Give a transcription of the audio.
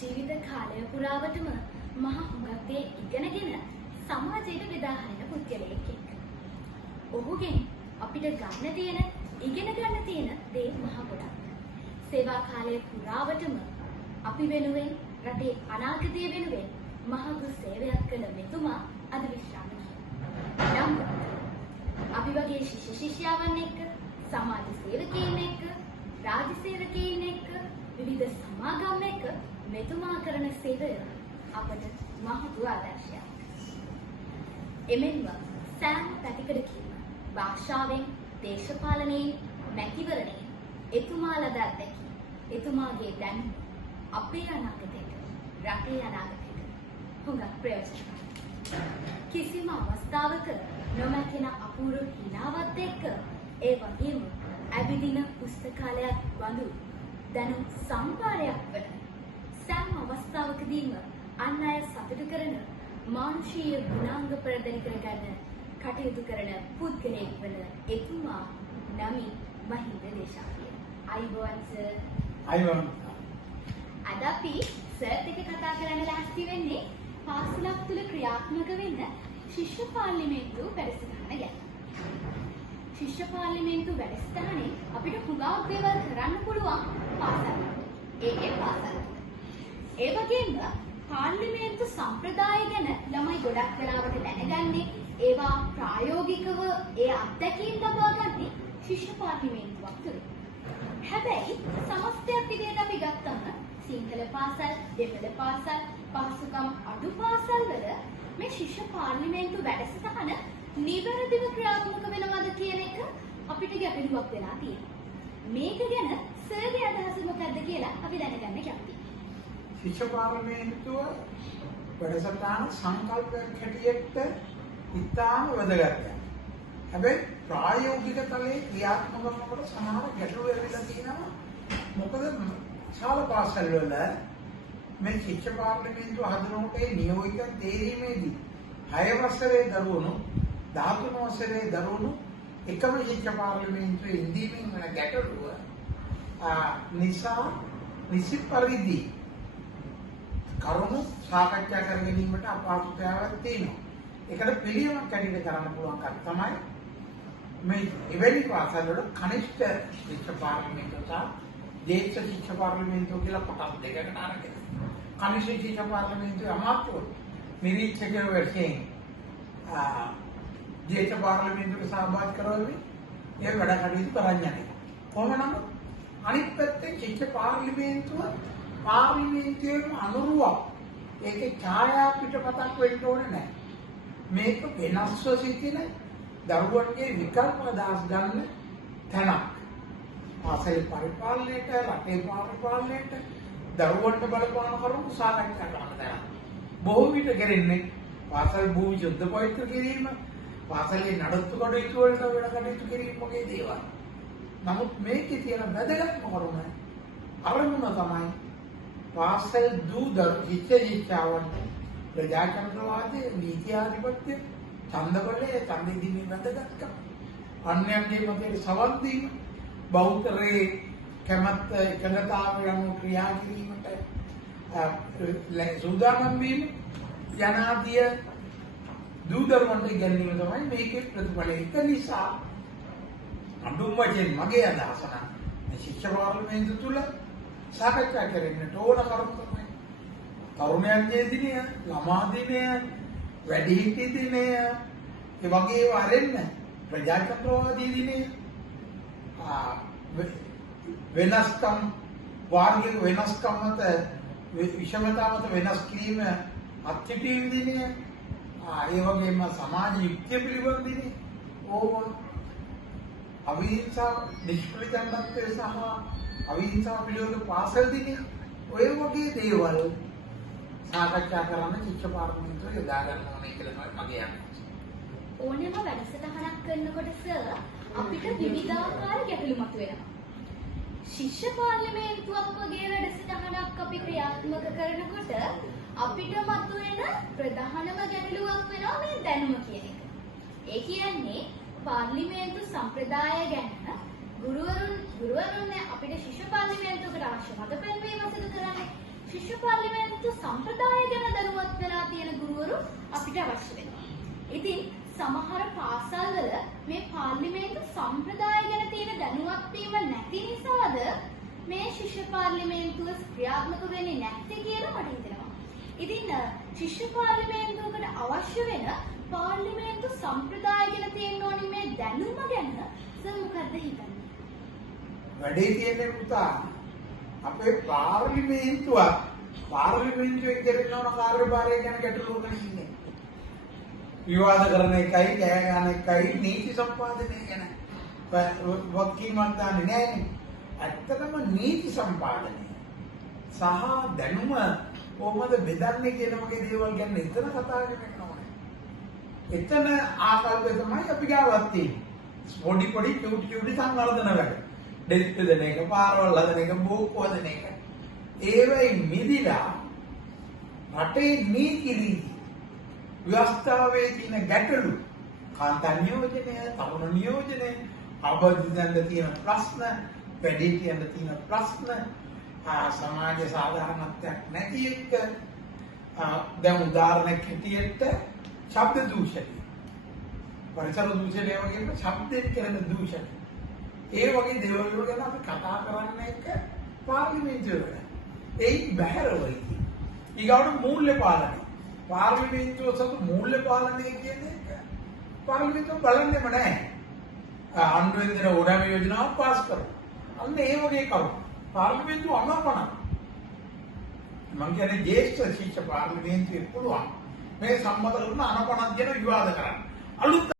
ජීවිත කාලය පුරාවටම මහ හුඟක් දේ ඉගෙනගෙන සමාජයට බෙදා හරින පුද්ගලයෙක් එක්ක. ඔහුගෙන් අපිට ගන්න තියෙන, ඉගෙන ගන්න තියෙන දේ මහ ගොඩක්. සේවා කාලය පුරාවටම අපි වෙනුවෙන්, රටේ අනාගතය වෙනුවෙන් මහඟු සේවයක් කළ මෙතුමා අද විශ්‍රාම ගියා. නමුත් අපි වගේ ශිෂ්‍ය ශිෂ්‍යාවන් එක්ක, සමාජ සේවකයන් එක්ක, රාජ්‍ය සේවකයන් එක්ක, විවිධ සමාගම් එක්ක මෙතුමා කරන සේවය අපට මහඟු ආදර්ශයක්. එමෙන්ම සෑම පැතිකඩකින්ම භාෂාවෙන්, දේශපාලනයෙන්, මැතිවරණයෙන් එතුමාලද අත්දැකීම්, එතුමාගේ දැනුම අපේ අනාගතයට, රටේ අනාගතයට හුඟක් ප්‍රයෝජනවත්. කිසිම අවස්ථාවක නොමැකෙන අපූර්ව හිනාවත් එක්ක ඒ වගේම ඇවිදින පුස්තකාලයක් බඳු දැනුම් සම්භාරයක් වන සෑම අවස්ථාවකදීම අන් අය සතුටු කරන මානුෂීය ගුණාංග ප්‍රදර්ශනය කරගන්න කටයුතු කරන පුද්ගලයෙක් වන එතුමා නමි මහින්ද දේශාපිය. අයිබෝන් සර්. අයිබෝන්. අද අපි සර්ත් එක්ක කතා කරන්න ලෑස්ති වෙන්නේ පාසලක් තුල ක්‍රියාත්මක වෙන ශිෂ්‍ය පාර්ලිමේන්තු වැඩසටහන ගැන. ශිෂ්‍ය පාර්ලිමේන්තු වැඩසටහනේ අපිට හුඟක් දේවල් කරන්න පුළුවන් පාසලක්. ඒකේ පාසලක්. ඒ වගේම පාර්ලිමේන්තු සම්ප්‍රදාය ගැන ළමයි ගොඩක් වෙලාවට දැනගන්නේ, ඒවා ප්‍රායෝගිකව ඒ අත්දැකීම් ලබා ගන්නේ ශිෂ්‍ය පාර්ලිමේන්තුවක් තුළ. හැබැයි සමස්තයක් විදිහට අපි ගත්තම සිංහල පාසල්, දෙමළ පාසල්, පහසුකම් අඩු පාසල් වල මේ ශිෂ්‍ය පාර්ලිමේන්තු වැඩසටහන නිවැරදිව ක්‍රියාත්මක වෙනවද කියන එක අපිට ගැටලුවක් වෙලා තියෙනවා. මේක ගැන සර්ගේ අදහස මොකක්ද කියලා අපි දැනගන්න කැමතියි. ශිෂ්‍ය පාර්ලිමේන්තුව වැඩසටහන සංකල්පයක් හැටියට ඉතාම වැදගත්. හැබැයි ප්‍රායෝගික තලයේ ක්‍රියාත්මක වෙනකොට සමහර ගැටලු ඇවිල්ලා තියෙනවා. මොකද ශාලා පාසල් වල මේ ශිෂ්‍ය පාර්ලිමේන්තුව හදනකොට ඒ නියෝජිත තේරීමේදී 6 වසරේ දරුවෝ 13 වසරේ දරුවෝ එකම ශිෂ්‍ය පාර්ලිමේන්තුවේ ඉඳීමෙන් වෙන ගැටලුව නිසා නිසි පරිදි කරුණු සාකච්ඡා කර ගැනීමට අපහසුතාවයක් තියෙනවා. ඒකට පිළියමක් ඇටියට කරන්න පුළුවන් කම තමයි මේ එවැනි පාසල් වල කනිෂ්ඨ ශිෂ්‍ය පාර්ලිමේන්තුව සහ දේශ ශිෂ්‍ය පාර්ලිමේන්තුව කියලා කොටස් දෙකකට අරගෙන කනිෂ්ඨ ශිෂ්‍ය පාර්ලිමේන්තුවේ අමාත්‍යවරු නිරීක්ෂකයෝ වශයෙන් දේශ පාර්ලිමේන්තුවට සහභාගී කරවමින් ඒ වැඩ කටයුතු කරන්න යන්නේ. කොහොම නමුත් අනිත් පැත්තේ ශිෂ්‍ය පාර්ලිමේන්තුවේම අනුරුවක් ඒකේ ඡායා පිටපතක් වෙන්න ඕනේ නැහැ. මේක වෙනස්ව සිටින දරුවන්ගේ විකල්ප අදහස් ගන්න තැනක්. පාසල් පරිපාලනයට, රටේ පරිපාලනයට දරුවන්ට බලපාන කරුණු සාකච්ඡා කරන තැනක්. බොහෝ විට කරන්නේ පාසල් භූමි යුද්ධ පවිත්‍ර කිරීම, පාසලේ නඩත්තු කටයුතු වලට වැඩ කටයුතු කිරීම වගේ දේවල්. නමුත් මේකේ තියෙන වැදගත්ම කරුණ අරමුණ තමයි පාසල් ශිෂ්‍යාවන්ට ප්‍රජාතන්ත්‍රවාදයේ, නීති ආධිපත්‍ය, ඡන්දබලය, ඡන්ද දීමේ වැදගත්කම, අන්‍යයන්ගේ මතයට සවන් දීම, බෞද්ධරේ කැමැත්ත එකඟතාවය අනුව ක්‍රියා කිරීමට සූදානම් වීම යනාදී දූ දරුවන්ට ඉගැන්වීම තමයි මේකේ ප්‍රතිඵලය. ඒක නිසා අඳුම් වශයෙන් මගේ අදහස නම් මේ ශිෂ්‍ය පාර්ලිමේන්තුව තුළ සාකච්ඡා කරන්නට ඕන කරුණු තමයි තරුණයන්ගේ දිනය, ළමා දිනය, වැඩිහිටි දිනය, ඒ වගේ වරෙන්න ප්‍රජාතන්ත්‍රවාදී දිනය, වෙනස්කම්, වාර්ගික වෙනස්කම් මත විෂමතා මත වෙනස් කිරීම අත්‍යවශ්‍ය දිනය, ඒ වගේම සමාජ යුක්තිය පිළිබඳ දිනය, ඕවා අවිහිංසා නිෂ්ප්‍රතිචන්දත්වය සහ අවිහිංසා පිළිබඳ පාසල් දිනය, ඔය වගේ දේවල් සාකච්ඡා කරන්න ශිෂ්‍ය පාර්ලිමේන්තුව යොදා ගන්න ඕනේ කියලා තමයි මගේ අදහස. ඕනෑම වැඩසටහනක් කරනකොට සර් අපිට විවිධාකාර ගැටලු මතුවෙනවා. ශිෂ්‍ය පාර්ලිමේන්තුවක් වගේ වැඩසටහනක් අපි ක්‍රියාත්මක කරනකොට අපිට මතුවෙන ප්‍රධානම ගැටලුවක් වෙනවා මේ දැනුම කියන එක. ඒ කියන්නේ පාර්ලිමේන්තු සම්ප්‍රදාය ගැන ගුරුවරුන් අපිට ශිෂ්‍ය පාර්ලිමේන්තුවකට අවශ්‍ය මත පෙන්වීම සිදු කරන්නේ. ශිෂ්‍ය පාර්ලිමේන්තු සම්ප්‍රදාය ගැන දැනුවත් වෙලා තියෙන ගුරුවරු අපිට අවශ්‍ය වෙනවා. ඉතින් සමහර පාසල්වල මේ පාර්ලිමේන්තු සම්ප්‍රදාය ගැන තියෙන දැනුවත් වීම නැති නිසාද මේ ශිෂ්‍ය පාර්ලිමේන්තුව ක්‍රියාත්මක වෙන්නේ නැත්තේ කියලා මට හිතෙනවා. ඉතින් ශිෂ්‍ය පාර්ලිමේන්තුවකට අවශ්‍ය වෙන පාර්ලිමේන්තු සම්ප්‍රදාය ගැන තියෙන්න ඕනි මේ දැනුම ගැන සර් මොකද්ද හිතන්නේ? වැඩේ තියෙන්නේ පුතා අපේ පාර්ලිමේන්තුවේ ඉදිරියට යන කාර්යභාරය ගැන ගැටලුවක් නෙන්නේ. විවාද කරන එකයි, කෑ ගන්න එකයි, නීති සම්පාදනය ගැන වක්කීමක් දාන්නේ නැහැ. ඇත්තටම නීති සම්පාදනය සහ දැනුම කොහොමද බෙදන්නේ කියන වගේ දේවල් ගැන එතන කතා කරන්න ඕනේ. එතන ආකල්පය තමයි අපි ගාවත් තියෙන්නේ. පොඩි චූටි සංවර්ධන වැඩ. ඩෙස්ක් දෙන එක, පාරවල් හදන එක, බෝක් හදන එක. ඒවයි මිදිලා රටේ නීති ව්‍යවස්ථාවේ තියෙන ගැටලු, කාන්තා නියෝජනය, තරුණ නියෝජනය, අවබෝධයෙන් තියෙන ප්‍රශ්න, වැඩිහිටියන් තියෙන ප්‍රශ්න, සමාජ සාධාරණත්වයක් නැති එක, දැන් උදාහරණයක් හැටියට ශබ්ද දූෂණය, පරිසර දූෂණය වගේ ශබ්දයෙන් කරන දූෂණය, ඒ වගේ දේවල් වල ගැන අපි කතා කරන්න එක පාර්ලිමේන්තුවේ වැඩ. ඒ බහැරව ඉන්නේ. ඊගොඩ මූල්‍ය පාලනය. පාර්ලිමේන්තුව සතු මූල්‍ය පාලනය කියන්නේ පාර්ලිමේන්තුව බලන්නේම නැහැ. ආණ්ඩුවෙන් දෙන ඕනෑම යෝජනාවක් පාස් කරනවා. අන්න ඒ වගේ කරුණු. පාර්ලිමේන්තුව අමාපන. මම කියන්නේ ජ්‍යෙෂ්ඨ ශිෂ්‍ය පාර්ලිමේන්තුවේ පුළුවන් මේ සම්මත කරන අනපනක් ගැන විවාද කරන්න. අලුත්